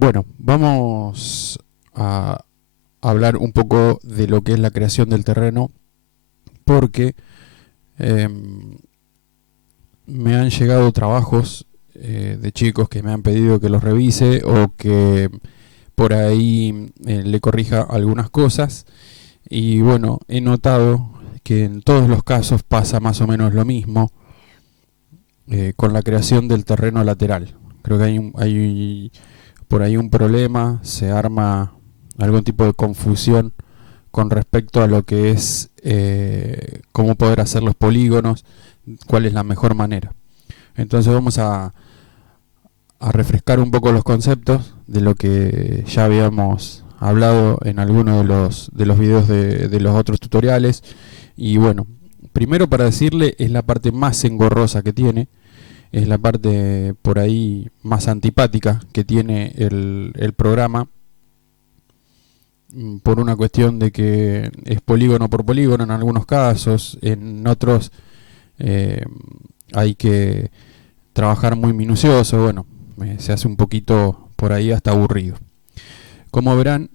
Bueno, vamos a hablar un poco de lo que es la creación del terreno, porque me han llegado trabajos de chicos que me han pedido que los revise o que por ahí le corrija algunas cosas. Y bueno, he notado que en todos los casos pasa más o menos lo mismo con la creación del terreno lateral. Creo que hay por ahí un problema, se arma algún tipo de confusión con respecto a lo que es cómo poder hacer los polígonos, cuál es la mejor manera. Entonces vamos a refrescar un poco los conceptos de lo que ya habíamos hablado en alguno de los videos de los otros tutoriales. Y bueno, primero para decirle, es la parte más engorrosa que tiene, es la parte por ahí más antipática que tiene el programa, por una cuestión de que es polígono por polígono en algunos casos, en otros hay que trabajar muy minucioso. Bueno, se hace un poquito por ahí hasta aburrido. Como verán,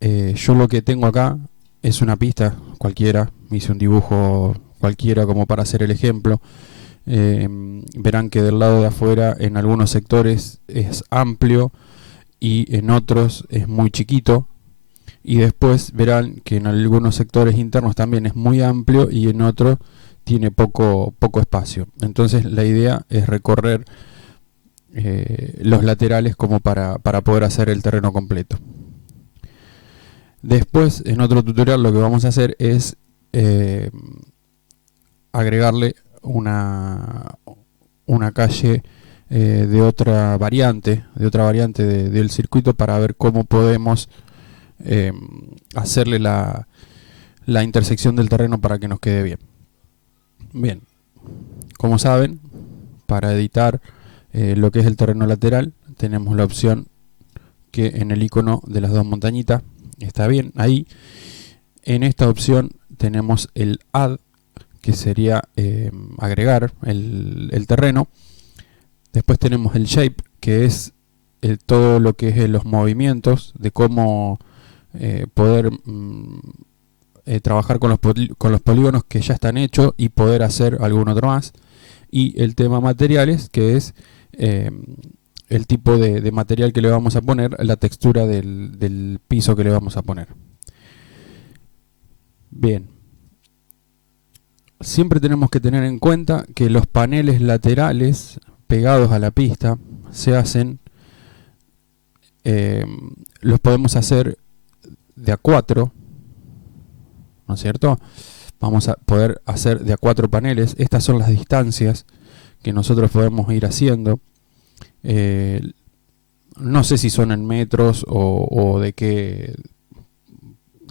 yo lo que tengo acá es una pista cualquiera, hice un dibujo cualquiera como para hacer el ejemplo. Verán que del lado de afuera en algunos sectores es amplio y en otros es muy chiquito, y después verán que en algunos sectores internos también es muy amplio y en otros tiene poco espacio. Entonces la idea es recorrer los laterales como para poder hacer el terreno completo. Después, en otro tutorial, lo que vamos a hacer es agregarle una calle de otra variante del circuito, para ver cómo podemos hacerle la intersección del terreno para que nos quede bien. Bien, como saben, para editar lo que es el terreno lateral, tenemos la opción que en el icono de las dos montañitas está bien ahí. En esta opción tenemos el add, que sería agregar el terreno. Después tenemos el shape, que es todo lo que es los movimientos, de cómo poder trabajar con los polígonos que ya están hechos y poder hacer algún otro más. Y el tema materiales, que es el tipo de material que le vamos a poner, la textura del piso que le vamos a poner. Bien, siempre tenemos que tener en cuenta que los paneles laterales pegados a la pista se hacen, los podemos hacer de a 4, ¿no es cierto? Vamos a poder hacer de a 4 paneles. Estas son las distancias que nosotros podemos ir haciendo. No sé si son en metros o de qué,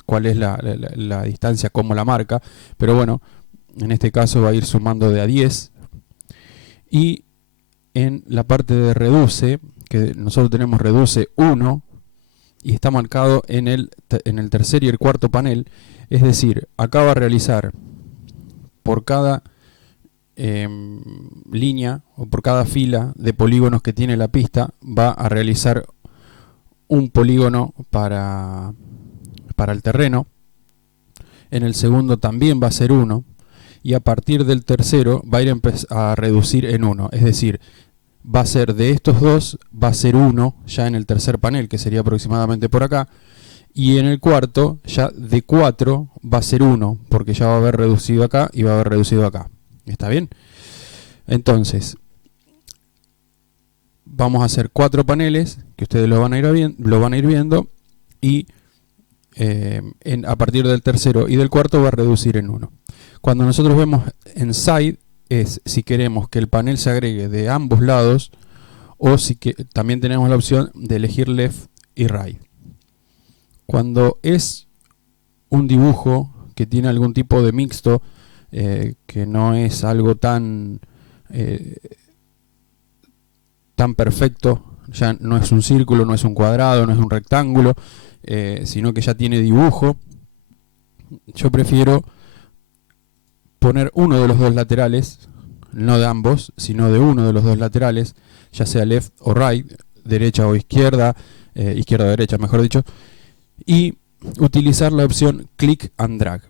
cuál es la distancia, cómo la marca, pero bueno, en este caso va a ir sumando de a 10. Y en la parte de reduce, que nosotros tenemos reduce 1, y está marcado en el tercer y el cuarto panel. Es decir, acá va a realizar por cada línea o por cada fila de polígonos que tiene la pista, va a realizar un polígono para el terreno. En el segundo también va a ser 1, y a partir del tercero va a ir a reducir en 1. Es decir, va a ser de estos dos, va a ser 1 ya en el tercer panel, que sería aproximadamente por acá, y en el cuarto ya de 4 va a ser 1, porque ya va a haber reducido acá y va a haber reducido acá. ¿Está bien? Entonces, vamos a hacer 4 paneles, que ustedes lo van a ir viendo, y a partir del tercero y del cuarto va a reducir en 1. Cuando nosotros vemos en side, es si queremos que el panel se agregue de ambos lados, o si también tenemos la opción de elegir left y right. Cuando es un dibujo que tiene algún tipo de mixto, que no es algo tan perfecto, ya no es un círculo, no es un cuadrado, no es un rectángulo, sino que ya tiene dibujo, yo prefiero poner uno de los dos laterales, no de ambos, sino de uno de los dos laterales, ya sea left o right, derecha o izquierda, izquierda o derecha mejor dicho, y utilizar la opción click and drag.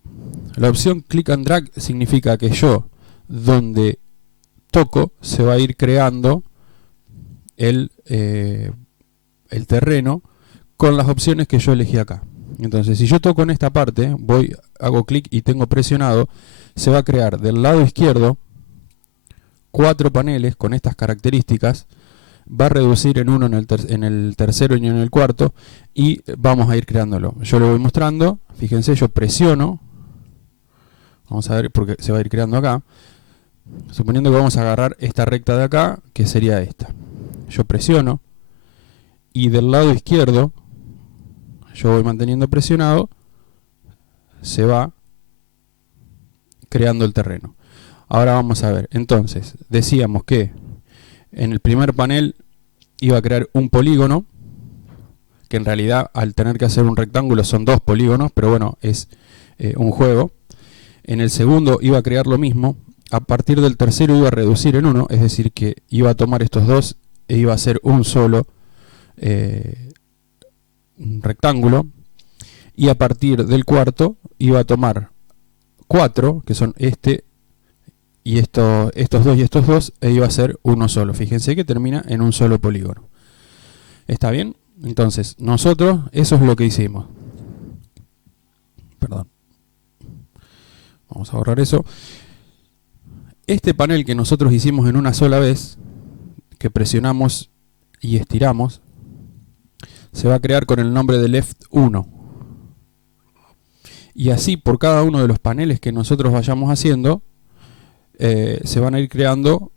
La opción click and drag significa que yo, donde toco, se va a ir creando el terreno con las opciones que yo elegí acá. Entonces, si yo toco en esta parte, hago clic y tengo presionado, se va a crear del lado izquierdo 4 paneles con estas características, va a reducir en uno en el tercero y en el cuarto, y vamos a ir creándolo. Yo lo voy mostrando, fíjense, yo presiono, vamos a ver porque se va a ir creando acá, suponiendo que vamos a agarrar esta recta de acá, que sería esta. Yo presiono, y del lado izquierdo, yo voy manteniendo presionado, se va creando el terreno. Ahora vamos a ver, entonces, decíamos que en el primer panel iba a crear un polígono, que en realidad al tener que hacer un rectángulo son 2 polígonos, pero bueno, es un juego. En el segundo iba a crear lo mismo, a partir del tercero iba a reducir en 1, es decir que iba a tomar estos dos e iba a hacer un solo rectángulo, y a partir del cuarto iba a tomar 4, que son este y estos dos y estos dos, e iba a ser uno solo. Fíjense que termina en un solo polígono. ¿Está bien? Entonces, nosotros, eso es lo que hicimos. Perdón. Vamos a borrar eso. Este panel que nosotros hicimos en una sola vez, que presionamos y estiramos, se va a crear con el nombre de left 1. Y así por cada uno de los paneles que nosotros vayamos haciendo, se van a ir creando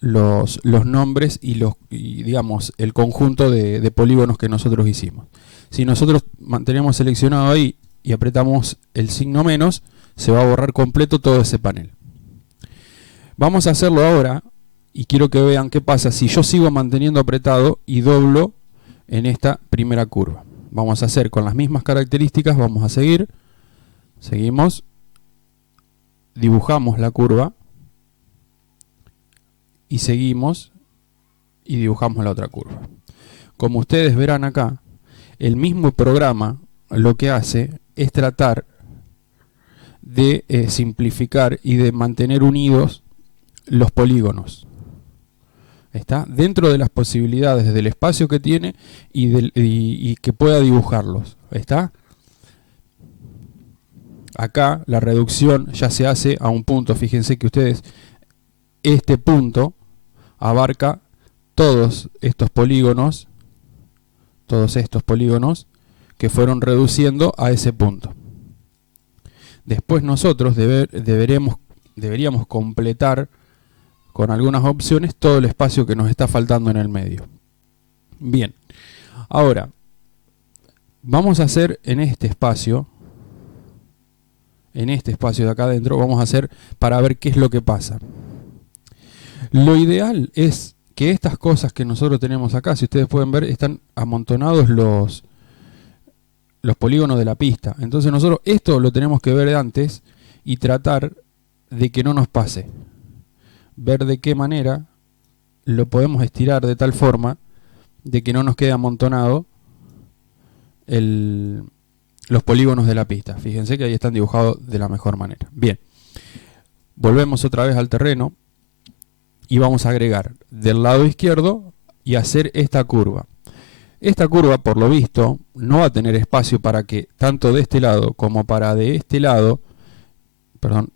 los nombres y digamos el conjunto de polígonos que nosotros hicimos. Si nosotros mantenemos seleccionado ahí y apretamos el signo menos, se va a borrar completo todo ese panel. Vamos a hacerlo ahora y quiero que vean qué pasa si yo sigo manteniendo apretado y doblo en esta primera curva. Vamos a hacer con las mismas características, vamos a seguimos, dibujamos la curva y seguimos y dibujamos la otra curva. Como ustedes verán acá, el mismo programa lo que hace es tratar de simplificar y de mantener unidos los polígonos. Está dentro de las posibilidades del espacio que tiene y que pueda dibujarlos. ¿Está? Acá la reducción ya se hace a un punto. Fíjense que ustedes, este punto abarca todos estos polígonos que fueron reduciendo a ese punto. Después nosotros deberíamos completar con algunas opciones todo el espacio que nos está faltando en el medio. Bien, ahora vamos a hacer en este espacio de acá adentro, vamos a hacer para ver qué es lo que pasa. Lo ideal es que estas cosas que nosotros tenemos acá, si ustedes pueden ver, están amontonados los polígonos de la pista. Entonces nosotros esto lo tenemos que ver antes y tratar de que no nos pase. Ver de qué manera lo podemos estirar de tal forma de que no nos quede amontonado los polígonos de la pista. Fíjense que ahí están dibujados de la mejor manera. Bien, volvemos otra vez al terreno y vamos a agregar del lado izquierdo y hacer esta curva. Esta curva, por lo visto, no va a tener espacio para que tanto de este lado como para de este lado, perdón,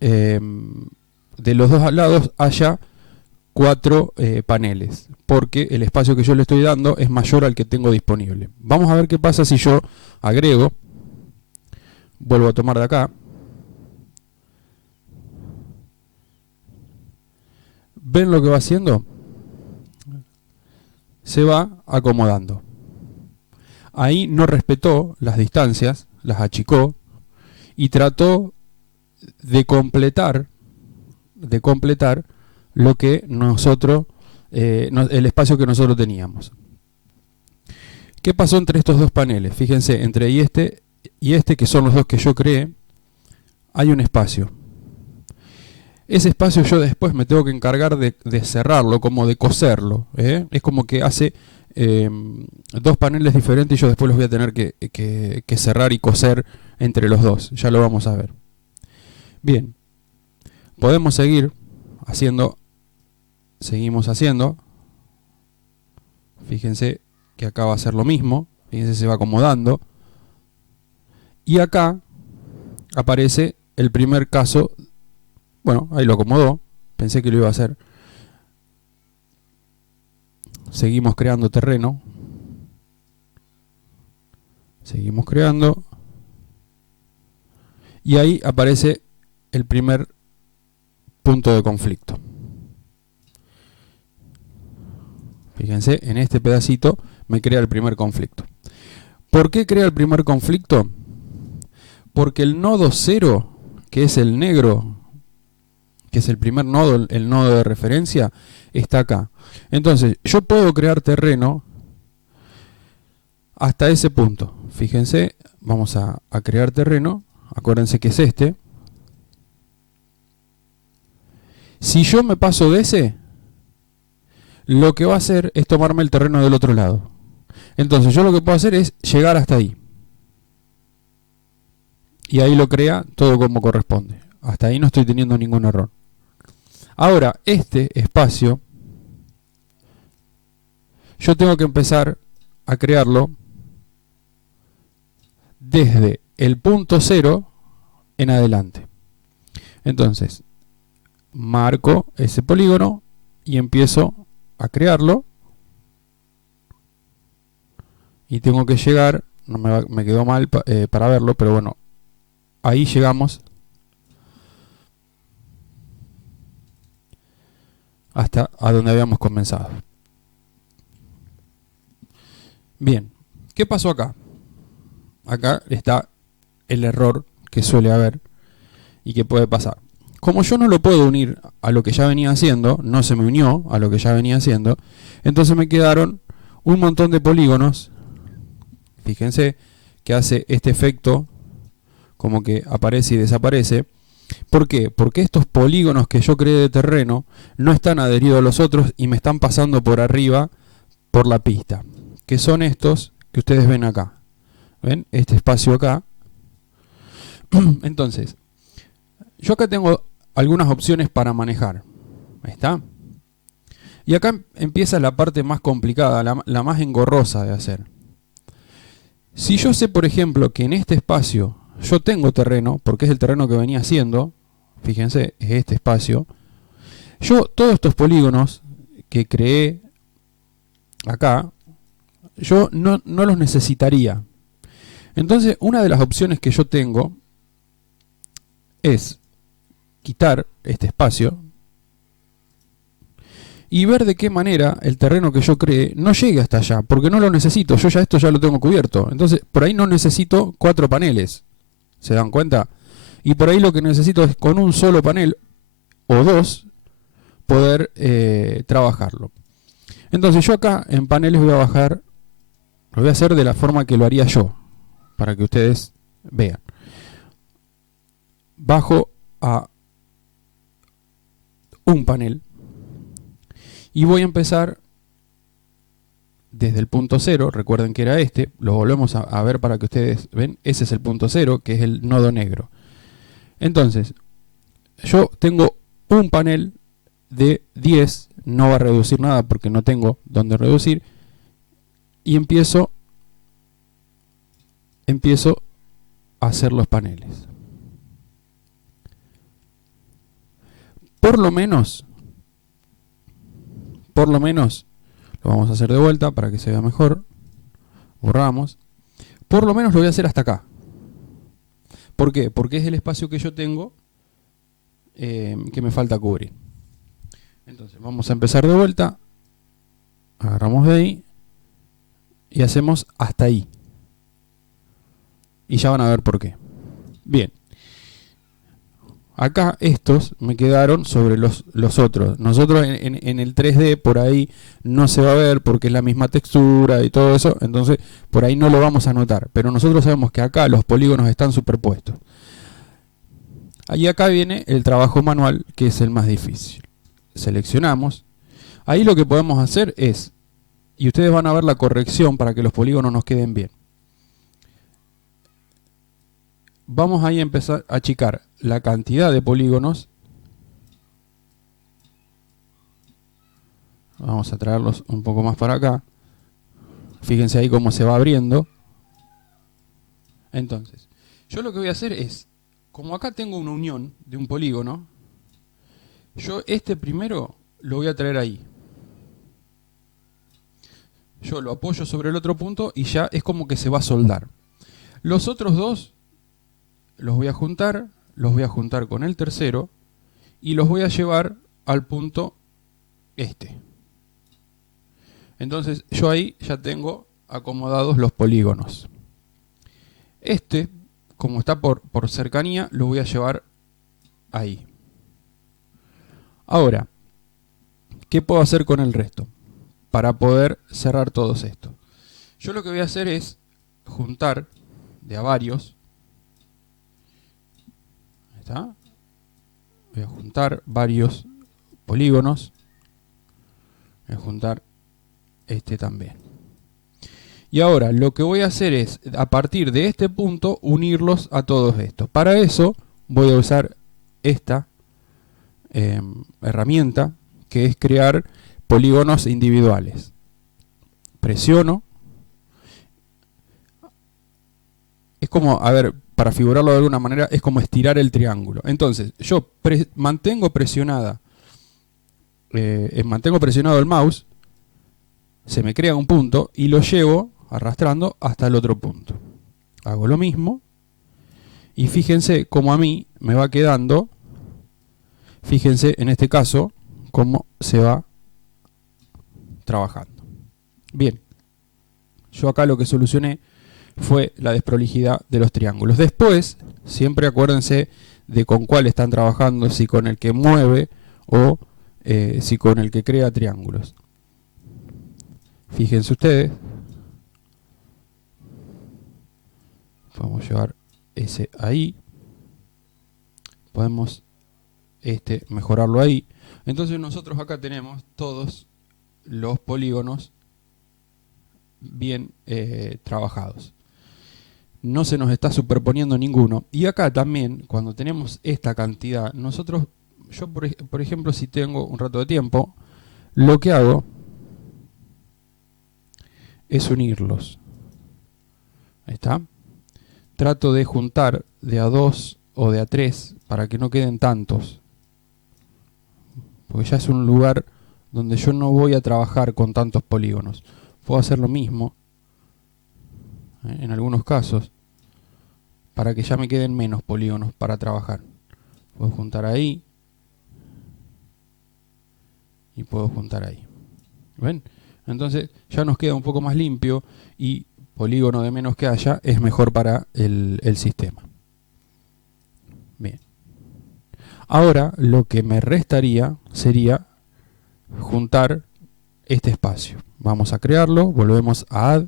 de los dos lados haya 4 paneles, porque el espacio que yo le estoy dando es mayor al que tengo disponible. Vamos a ver qué pasa si yo agrego, vuelvo a tomar de acá, ¿ven lo que va haciendo? Se va acomodando. Ahí no respetó las distancias, las achicó y trató de completar lo que nosotros, el espacio que nosotros teníamos. ¿Qué pasó entre estos dos paneles? Fíjense, entre este, que son los dos que yo creé, hay un espacio. ese espacio yo después me tengo que encargar de cerrarlo, como de coserlo. Es como que hace dos paneles diferentes y yo después los voy a tener que cerrar y coser entre los dos. Ya lo vamos a ver. Bien, podemos seguir haciendo, seguimos haciendo. Fíjense que acá va a ser lo mismo. Fíjense, se va acomodando. Y acá aparece el primer caso. Bueno, ahí lo acomodó. Pensé que lo iba a hacer. Seguimos creando terreno. Seguimos creando. Y ahí aparece el primer punto de conflicto. Fíjense, en este pedacito me crea el primer conflicto. ¿Por qué crea el primer conflicto? Porque el nodo 0, que es el negro, que es el primer nodo, el nodo de referencia, está acá. Entonces, yo puedo crear terreno hasta ese punto. Fíjense, vamos a crear terreno. Acuérdense que es este. Si yo me paso de ese, lo que va a hacer es tomarme el terreno del otro lado. Entonces yo lo que puedo hacer es llegar hasta ahí. Y ahí lo crea todo como corresponde. Hasta ahí no estoy teniendo ningún error. Ahora, este espacio, yo tengo que empezar a crearlo desde el punto 0 en adelante. Entonces, marco ese polígono y empiezo a crearlo. Y tengo que llegar, no me quedó mal para verlo, pero bueno, ahí llegamos hasta a donde habíamos comenzado. Bien, ¿qué pasó acá? Acá está el error que suele haber y que puede pasar. Como yo no lo puedo unir a lo que ya venía haciendo, no se me unió a lo que ya venía haciendo, entonces me quedaron un montón de polígonos. Fíjense que hace este efecto como que aparece y desaparece. ¿Por qué? Porque estos polígonos que yo creé de terreno no están adheridos a los otros y me están pasando por arriba por la pista, que son estos que ustedes ven acá. ¿Ven? Este espacio acá. Entonces, yo acá tengo algunas opciones para manejar. ¿Ahí está? Y acá empieza la parte más complicada, la más engorrosa de hacer. Si yo sé, por ejemplo, que en este espacio yo tengo terreno, porque es el terreno que venía haciendo, fíjense, es este espacio, yo todos estos polígonos que creé acá, yo no los necesitaría. Entonces, una de las opciones que yo tengo es quitar este espacio y ver de qué manera el terreno que yo cree no llegue hasta allá, porque no lo necesito, yo ya esto ya lo tengo cubierto. Entonces, por ahí no necesito 4 paneles, ¿se dan cuenta? Y por ahí lo que necesito es con un solo panel o 2 poder trabajarlo. Entonces yo acá en paneles voy a bajar, lo voy a hacer de la forma que lo haría yo, para que ustedes vean. Bajo a un panel y voy a empezar desde el punto 0, recuerden que era este, lo volvemos a ver para que ustedes ven, ese es el punto 0, que es el nodo negro. Entonces, yo tengo un panel de 10, no va a reducir nada porque no tengo dónde reducir, y empiezo a hacer los paneles. Por lo menos, lo vamos a hacer de vuelta para que se vea mejor. Borramos. Por lo menos lo voy a hacer hasta acá. ¿Por qué? Porque es el espacio que yo tengo que me falta cubrir. Entonces vamos a empezar de vuelta. Agarramos de ahí y hacemos hasta ahí. Y ya van a ver por qué. Bien. Acá estos me quedaron sobre los otros. Nosotros en el 3D por ahí no se va a ver porque es la misma textura y todo eso. Entonces por ahí no lo vamos a notar. Pero nosotros sabemos que acá los polígonos están superpuestos. Ahí acá viene el trabajo manual, que es el más difícil. Seleccionamos. Ahí lo que podemos hacer es, y ustedes van a ver la corrección para que los polígonos nos queden bien. Vamos ahí a empezar a achicar la cantidad de polígonos. Vamos a traerlos un poco más para acá. Fíjense ahí cómo se va abriendo. Entonces, yo lo que voy a hacer es, como acá tengo una unión de un polígono, yo este primero lo voy a traer ahí. Yo lo apoyo sobre el otro punto y ya es como que se va a soldar. Los otros dos los voy a juntar con el tercero y los voy a llevar al punto este. Entonces yo ahí ya tengo acomodados los polígonos. Este, como está por cercanía, lo voy a llevar ahí. Ahora, ¿qué puedo hacer con el resto? Para poder cerrar todos estos. Yo lo que voy a hacer es juntar de a varios. Ahí está. Voy a juntar varios polígonos. Voy a juntar este también. Y ahora lo que voy a hacer es, a partir de este punto, unirlos a todos estos. Para eso voy a usar esta herramienta, que es crear polígonos individuales. Presiono. Es como, a ver, para figurarlo de alguna manera, es como estirar el triángulo. Entonces, yo mantengo presionado el mouse, se me crea un punto y lo llevo arrastrando hasta el otro punto. Hago lo mismo y fíjense cómo a mí me va quedando, fíjense en este caso cómo se va trabajando. Bien, yo acá lo que solucioné fue la desprolijidad de los triángulos. Después, siempre acuérdense de con cuál están trabajando, si con el que mueve o si con el que crea triángulos. Fíjense ustedes. Vamos a llevar ese ahí. Podemos mejorarlo ahí. Entonces nosotros acá tenemos todos los polígonos bien trabajajados. No se nos está superponiendo ninguno. Y acá también, cuando tenemos esta cantidad, nosotros, yo por ejemplo, si tengo un rato de tiempo, lo que hago es unirlos. Ahí está. Trato de juntar de a 2 o de a 3 para que no queden tantos. Porque ya es un lugar donde yo no voy a trabajar con tantos polígonos. Puedo hacer lo mismo en algunos casos para que ya me queden menos polígonos para trabajar. Puedo juntar ahí y puedo juntar ahí. ¿Ven? Entonces ya nos queda un poco más limpio y polígono de menos que haya es mejor para el sistema. Bien. Ahora lo que me restaría sería juntar este espacio. Vamos a crearlo, volvemos a Add.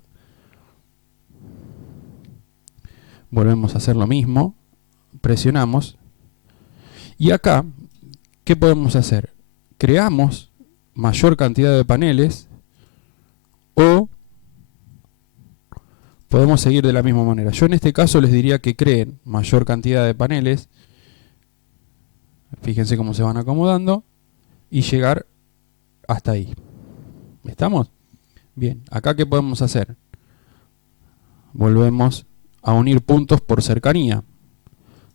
Volvemos a hacer lo mismo, presionamos y acá, ¿qué podemos hacer? Creamos mayor cantidad de paneles o podemos seguir de la misma manera. Yo en este caso les diría que creen mayor cantidad de paneles, fíjense cómo se van acomodando y llegar hasta ahí. ¿Estamos? Bien, acá ¿qué podemos hacer? Volvemos a unir puntos por cercanía.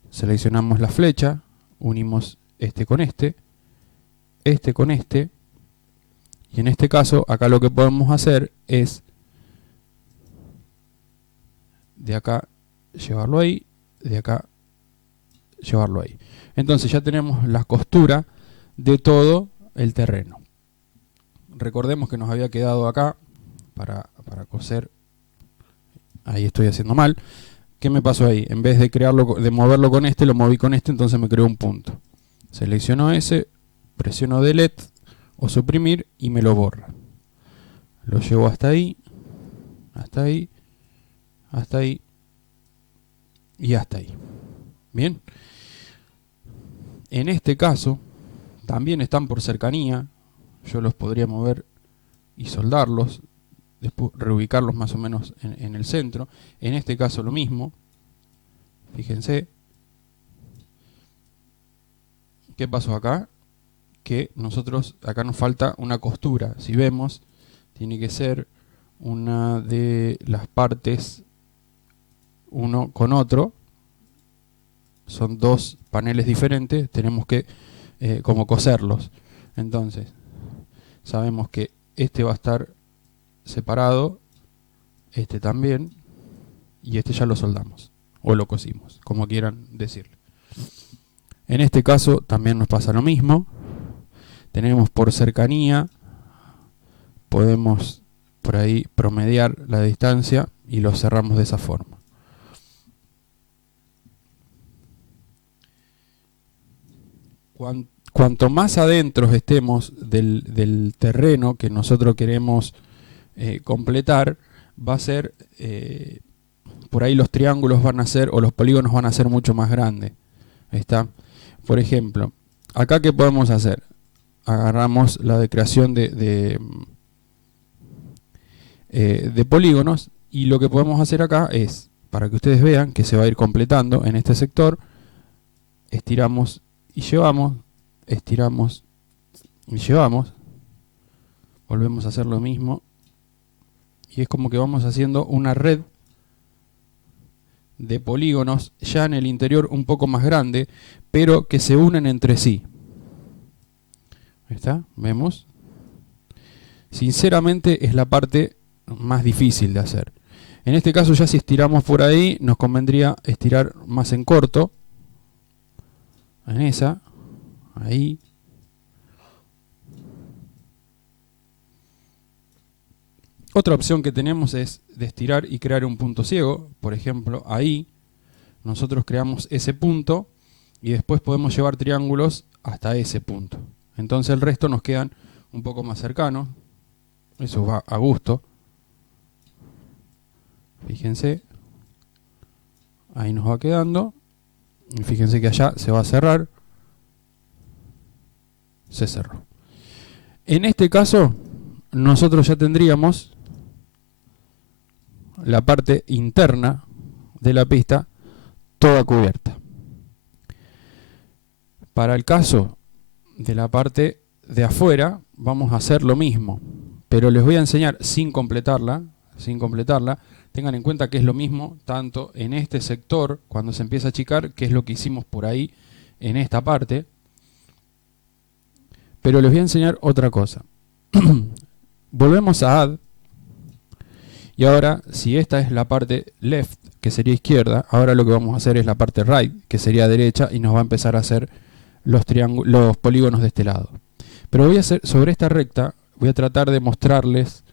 Seleccionamos la flecha, unimos este con este con este, y en este caso acá lo que podemos hacer es de acá llevarlo ahí, de acá llevarlo ahí. Entonces ya tenemos la costura de todo el terreno. Recordemos que nos había quedado acá para coser. Ahí estoy haciendo mal. ¿Qué me pasó ahí? En vez de de moverlo con este, lo moví con este, entonces me creó un punto. Selecciono ese, presiono Delete o suprimir y me lo borra. Lo llevo hasta ahí, hasta ahí, hasta ahí y hasta ahí. Bien. En este caso, también están por cercanía. Yo los podría mover y soldarlos, después reubicarlos más o menos en el centro. En este caso lo mismo. Fíjense. ¿Qué pasó acá? Que nosotros, acá nos falta una costura. Si vemos, tiene que ser una de las partes uno con otro. Son dos paneles diferentes, tenemos que como coserlos. Entonces, sabemos que este va a estar separado, este también, y este ya lo soldamos, o lo cosimos, como quieran decirlo. En este caso también nos pasa lo mismo. Tenemos por cercanía, podemos por ahí promediar la distancia y lo cerramos de esa forma. Cuanto más adentro estemos del terreno que nosotros queremos completar, va a ser, por ahí los triángulos van a ser, o los polígonos van a ser mucho más grandes. Ahí está. Por ejemplo, acá ¿qué podemos hacer? Agarramos la de creación de polígonos, y lo que podemos hacer acá es, para que ustedes vean que se va a ir completando en este sector, estiramos y llevamos, estiramos y llevamos, volvemos a hacer lo mismo, y es como que vamos haciendo una red de polígonos ya en el interior un poco más grande, pero que se unen entre sí. Ahí está, vemos. Sinceramente es la parte más difícil de hacer. En este caso ya si estiramos por ahí, nos convendría estirar más en corto. En esa, ahí. Otra opción que tenemos es de estirar y crear un punto ciego. Por ejemplo, ahí nosotros creamos ese punto y después podemos llevar triángulos hasta ese punto. Entonces el resto nos quedan un poco más cercanos. Eso va a gusto. Fíjense. Ahí nos va quedando. Y fíjense que allá se va a cerrar. Se cerró. En este caso, nosotros ya tendríamos la parte interna de la pista toda cubierta. Para el caso de la parte de afuera, vamos a hacer lo mismo, pero les voy a enseñar sin completarla. Tengan en cuenta que es lo mismo tanto en este sector, cuando se empieza a achicar, que es lo que hicimos por ahí en esta parte. Pero les voy a enseñar otra cosa. Volvemos a Add. Y ahora, si esta es la parte left, que sería izquierda, ahora lo que vamos a hacer es la parte right, que sería derecha, y nos va a empezar a hacer los polígonos de este lado. Pero voy a hacer, sobre esta recta, voy a tratar de mostrarles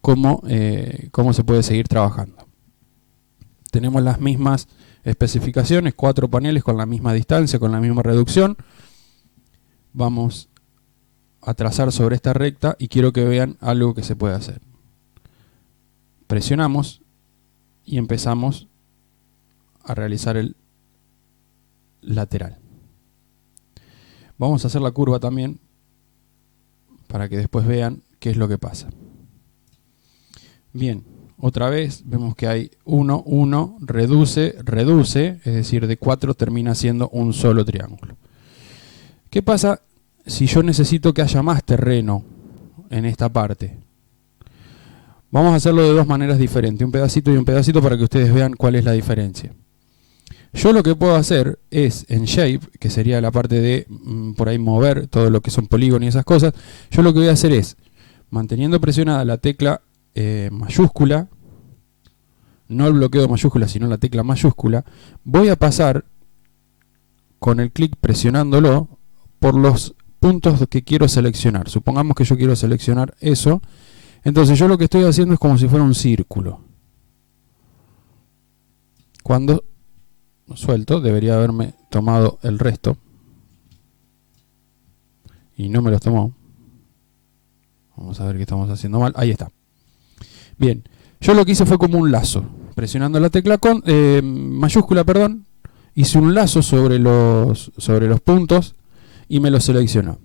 cómo se puede seguir trabajando. Tenemos las mismas especificaciones, 4 paneles con la misma distancia, con la misma reducción. Vamos a trazar sobre esta recta y quiero que vean algo que se puede hacer. Presionamos y empezamos a realizar el lateral. Vamos a hacer la curva también para que después vean qué es lo que pasa. Bien, otra vez vemos que hay 1, 1, reduce, reduce, es decir, de 4 termina siendo un solo triángulo. ¿Qué pasa si yo necesito que haya más terreno en esta parte? Vamos a hacerlo de dos maneras diferentes, un pedacito y un pedacito, para que ustedes vean cuál es la diferencia. Yo lo que puedo hacer es en Shape, que sería la parte de por ahí mover todo lo que son polígonos y esas cosas. Yo lo que voy a hacer es, manteniendo presionada la tecla mayúscula, no el bloqueo mayúscula, sino la tecla mayúscula, voy a pasar con el clic presionándolo por los puntos que quiero seleccionar. Supongamos que yo quiero seleccionar eso. Entonces yo lo que estoy haciendo es como si fuera un círculo. Cuando suelto, debería haberme tomado el resto. Y no me los tomó. Vamos a ver qué estamos haciendo mal. Ahí está. Bien, yo lo que hice fue como un lazo. Presionando la tecla mayúscula, perdón. hice un lazo sobre los puntos y me los seleccionó.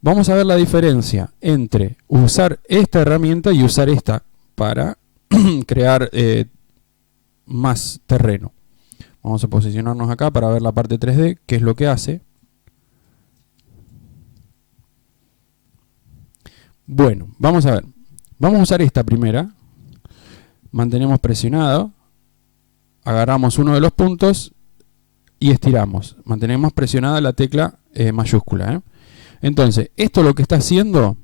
Vamos a ver la diferencia entre usar esta herramienta y usar esta para crear más terreno. Vamos a posicionarnos acá para ver la parte 3D, qué es lo que hace. Bueno, vamos a ver. Vamos a usar esta primera. Mantenemos presionado. Agarramos uno de los puntos y estiramos. Mantenemos presionada la tecla mayúscula. Entonces, esto lo que está haciendo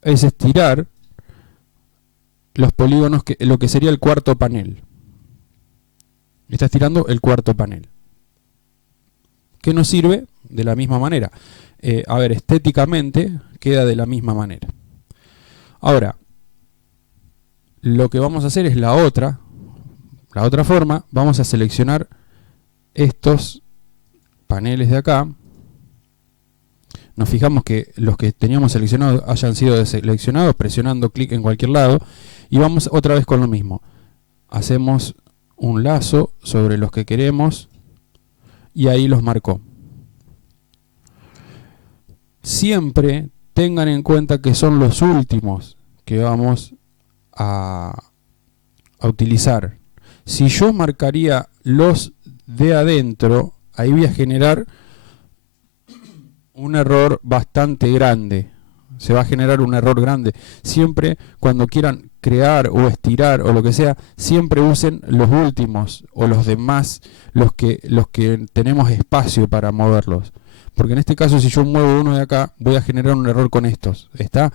es estirar los polígonos, lo que sería el cuarto panel. Está estirando el cuarto panel. ¿Qué nos sirve? De la misma manera. A ver, estéticamente queda de la misma manera. Ahora, lo que vamos a hacer es la otra forma. Vamos a seleccionar estos paneles de acá. Nos fijamos que los que teníamos seleccionados hayan sido deseleccionados, presionando clic en cualquier lado. Y vamos otra vez con lo mismo. Hacemos un lazo sobre los que queremos y ahí los marcó. Siempre tengan en cuenta que son los últimos que vamos a utilizar. Si yo marcaría los de adentro, ahí voy a generar un error bastante grande. Se va a generar un error grande. Siempre cuando quieran crear o estirar o lo que sea, siempre usen los últimos o los demás, los que tenemos espacio para moverlos. Porque en este caso, si yo muevo uno de acá, voy a generar un error con estos. ¿Está?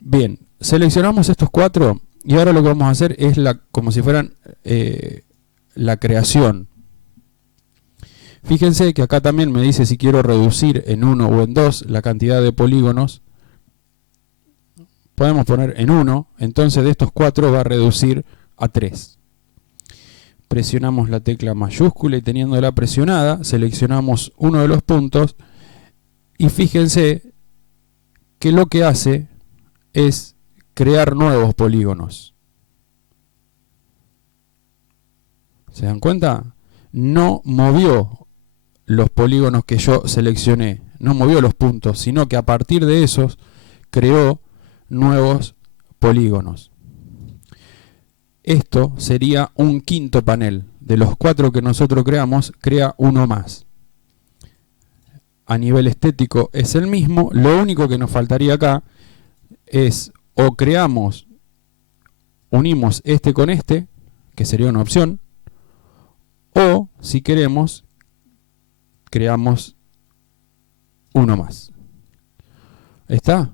Bien, seleccionamos estos cuatro y ahora lo que vamos a hacer es como si fueran la creación. Fíjense que acá también me dice si quiero reducir en 1 o en 2 la cantidad de polígonos. Podemos poner en 1, entonces de estos 4 va a reducir a 3. Presionamos la tecla mayúscula y teniéndola presionada, seleccionamos uno de los puntos y fíjense que lo que hace es crear nuevos polígonos. ¿Se dan cuenta? No movió los polígonos que yo seleccioné, no movió los puntos, sino que a partir de esos creó nuevos polígonos. Esto sería un quinto panel. De los 4 que nosotros creamos, crea uno más. A nivel estético es el mismo. Lo único que nos faltaría acá es o unimos este con este, que sería una opción, o si queremos, creamos uno más. ¿Está?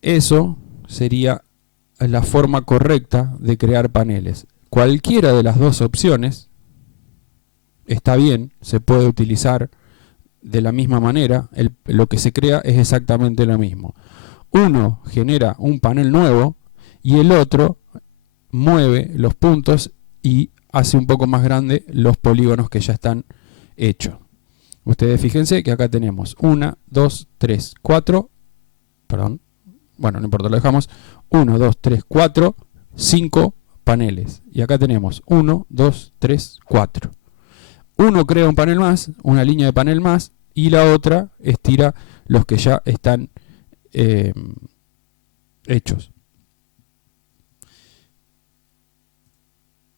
Eso sería la forma correcta de crear paneles. Cualquiera de las dos opciones está bien, se puede utilizar de la misma manera. Lo que se crea es exactamente lo mismo. Uno genera un panel nuevo y el otro mueve los puntos y hace un poco más grande los polígonos que ya están hechos. Ustedes fíjense que acá tenemos 1, 2, 3, 4, perdón, bueno, no importa, lo dejamos, 1, 2, 3, 4, 5 paneles. Y acá tenemos 1, 2, 3, 4. Uno crea un panel más, una línea de panel más, y la otra estira los que ya están hechos.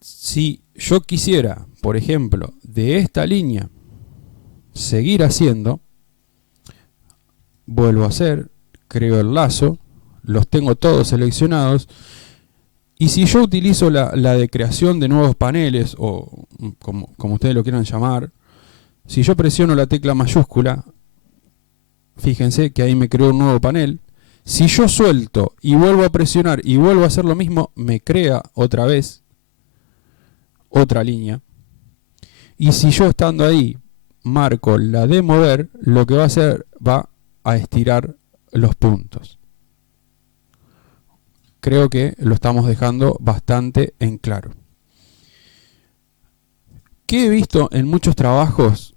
Si yo quisiera, por ejemplo, de esta línea seguir haciendo, vuelvo a hacer, creo el lazo, los tengo todos seleccionados, y si yo utilizo la de creación de nuevos paneles, o como ustedes lo quieran llamar, si yo presiono la tecla mayúscula, fíjense que ahí me creó un nuevo panel. Si yo suelto y vuelvo a presionar y vuelvo a hacer lo mismo, me crea otra vez otra línea. Y si yo estando ahí marco la de mover, lo que va a hacer va a estirar los puntos. Creo que lo estamos dejando bastante en claro. Que he visto en muchos trabajos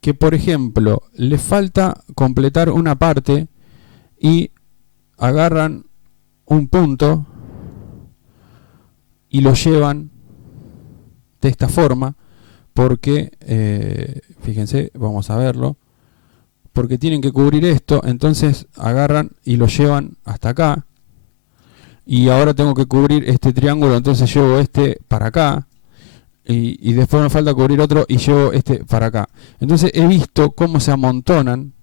que, por ejemplo, les falta completar una parte y agarran un punto y lo llevan de esta forma, porque, fíjense, vamos a verlo, porque tienen que cubrir esto, entonces agarran y lo llevan hasta acá, y ahora tengo que cubrir este triángulo, entonces llevo este para acá, y después me falta cubrir otro y llevo este para acá. Entonces he visto cómo se amontonan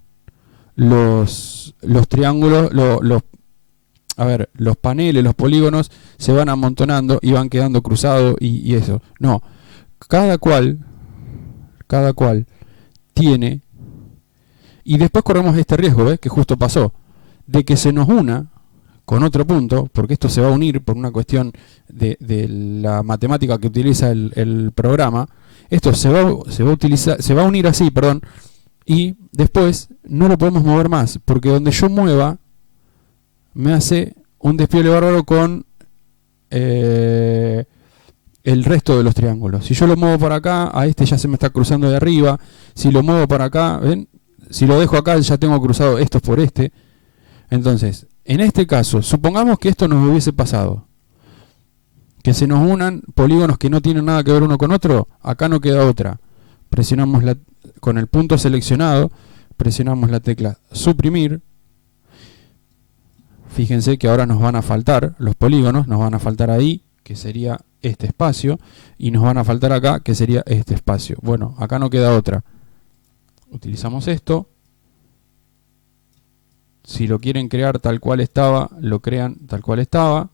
los triángulos, los paneles, los polígonos se van amontonando y van quedando cruzados y eso. No, cada cual tiene, y después corremos este riesgo, ¿ves? Que justo pasó, de que se nos una con otro punto, porque esto se va a unir por una cuestión de la matemática que utiliza el programa. Esto se va a unir así, perdón, y después no lo podemos mover más, porque donde yo mueva me hace un despliegue bárbaro con el resto de los triángulos. Si yo lo muevo para acá, a este ya se me está cruzando de arriba. Si lo muevo para acá, ¿ven? Si lo dejo acá, ya tengo cruzado estos por este. Entonces, en este caso, supongamos que esto nos hubiese pasado, que se nos unan polígonos que no tienen nada que ver uno con otro. Acá no queda otra. Presionamos con el punto seleccionado, presionamos la tecla suprimir. Fíjense que ahora nos van a faltar los polígonos, nos van a faltar ahí, que sería este espacio, y nos van a faltar acá, que sería este espacio. Bueno, acá no queda otra. Utilizamos esto. Si lo quieren crear tal cual estaba, lo crean tal cual estaba.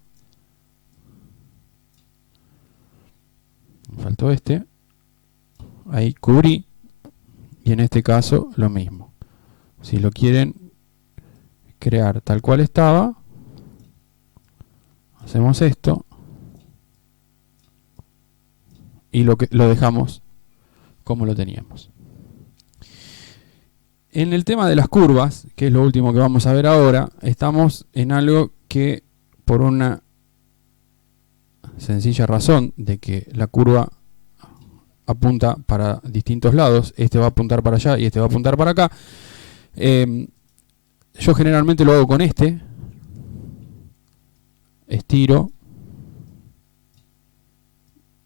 Me faltó este. Ahí cubrí. Y en este caso lo mismo. Si lo quieren crear tal cual estaba, hacemos esto. Y lo dejamos como lo teníamos. En el tema de las curvas, que es lo último que vamos a ver ahora, estamos en algo que, por una sencilla razón de que la curva apunta para distintos lados, este va a apuntar para allá y este va a apuntar para acá, yo generalmente lo hago con este, estiro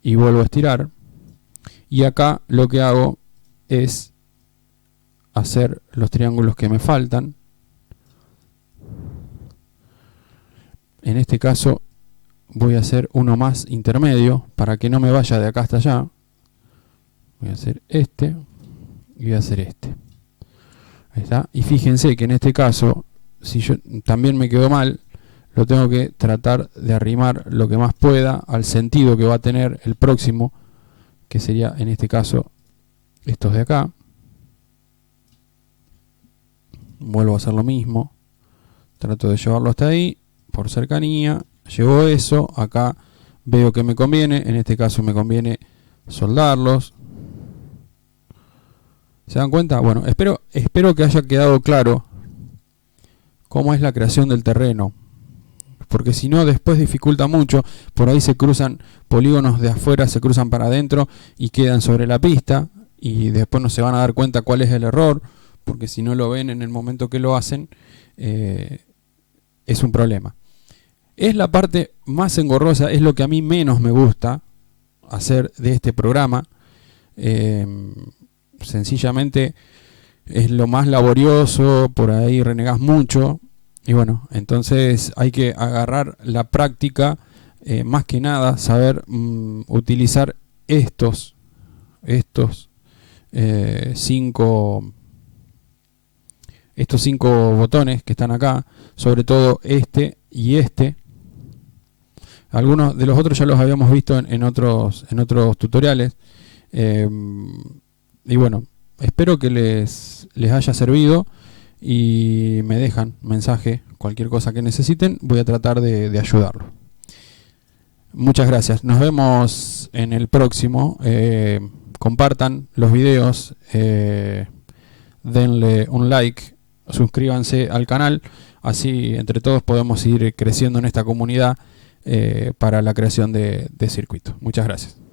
y vuelvo a estirar, y acá lo que hago es hacer los triángulos que me faltan. En este caso voy a hacer uno más intermedio para que no me vaya de acá hasta allá. Voy a hacer este y voy a hacer este. Ahí está. Y fíjense que en este caso, si yo también me quedo mal, lo tengo que tratar de arrimar lo que más pueda al sentido que va a tener el próximo, que sería en este caso estos de acá. Vuelvo a hacer lo mismo, trato de llevarlo hasta ahí, por cercanía, llevo eso, acá veo que me conviene, en este caso me conviene soldarlos. ¿Se dan cuenta? Bueno, espero que haya quedado claro cómo es la creación del terreno, porque si no después dificulta mucho, por ahí se cruzan polígonos de afuera, se cruzan para adentro y quedan sobre la pista, y después no se van a dar cuenta cuál es el error, porque si no lo ven en el momento que lo hacen, es un problema. Es la parte más engorrosa, es lo que a mí menos me gusta hacer de este programa. Sencillamente es lo más laborioso, por ahí renegás mucho, y bueno, entonces hay que agarrar la práctica, más que nada saber utilizar estos cinco botones que están acá, sobre todo este y este. Algunos de los otros ya los habíamos visto en otros tutoriales. Y bueno, espero que les haya servido y me dejan mensaje, cualquier cosa que necesiten, voy a tratar de ayudarlo. Muchas gracias, nos vemos en el próximo. Compartan los videos, denle un like, suscríbanse al canal, así entre todos podemos ir creciendo en esta comunidad para la creación de circuitos. Muchas gracias.